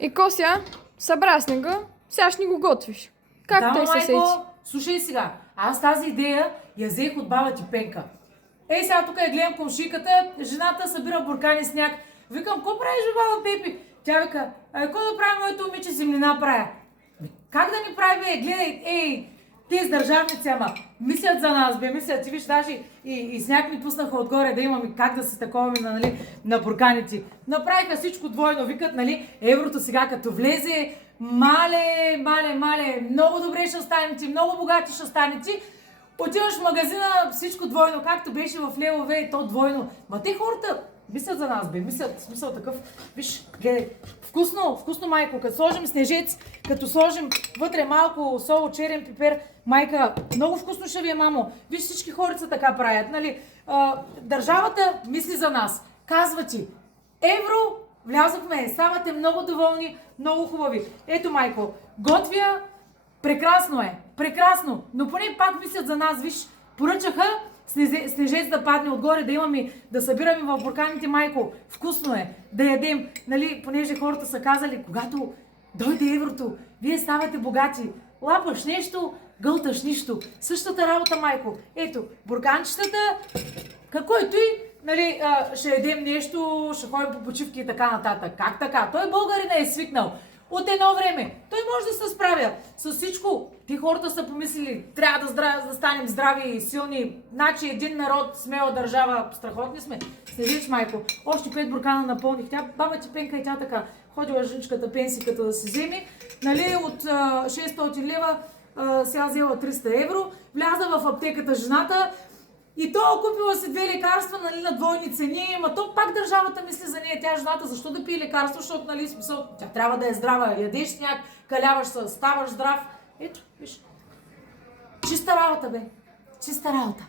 И Кося, събра снега, сега ще ни го готвиш. Как Да, той се сети? майко, слушай сега. Аз тази идея я взех от баба ти Пенка. Ей, сега тук я гледам комшиката, жената събира буркани сняг. Викам, какво правиш, бе, баба Пепи? Тя вика, какво да прави моето момиче, землина правя? Как да ни прави, бе? Гледай, ей, тези държавници, ама мислят за нас, бе, мислят. Ти виж, даже и сняг ми пуснаха отгоре да имаме как да се таковаме нали, на бурканите. Направиха всичко двойно, викат, нали, еврото сега като влезе, мале, много добре ще останете, много богати ще останете. Отиваш в магазина, всичко двойно, както беше в левове и то двойно. Ма те хората мислят за нас, бе, мислят, смисъл такъв. Виж, гледай, вкусно, майко, като сложим снежец, като сложим вътре малко сол, черен пипер, майка, много вкусно ще ви е, мамо. Виж, всички хорица така правят, нали? Държавата мисли за нас. Казва ти, евро, влязохме, ставате много доволни, много хубави. Ето, майко, готвя, прекрасно е, прекрасно, но поне пак мислят за нас, виж, поръчаха снежец да падне отгоре, да имаме, да събираме в бурканите, майко, вкусно е, да ядем, нали, понеже хората са казали, когато дойде еврото, вие ставате богати, лапаш нещо, гълташ нищо. Същата работа, майко. Ето, бурканчетата, какво и той, нали, ще ядем нещо, ще ходим по почивки и така нататък. Как така? Той българина е свикнал. От едно време. Той може да се справя с всичко. Ти хората са помислили, трябва да станем здрави и силни. Значи един народ, смела държава, страхотни сме. Снежич, майко, още 5 буркана напълних. Тя, баба ти Пенка и тя така, ходила жънчката пенсиката да се вземе. Нали, от 600 лева сега взела 300 евро. Вляза в аптеката жената. И то купила си 2 лекарства, нали, на двойни цени, ма то пак държавата мисли за нея, тя жената, защо да пие лекарство, защото, нали, смисъл, тя трябва да е здрава, ядеш сняг, каляваш се, ставаш здрав. Ето, виж. Чиста работа, бе. Чиста работа.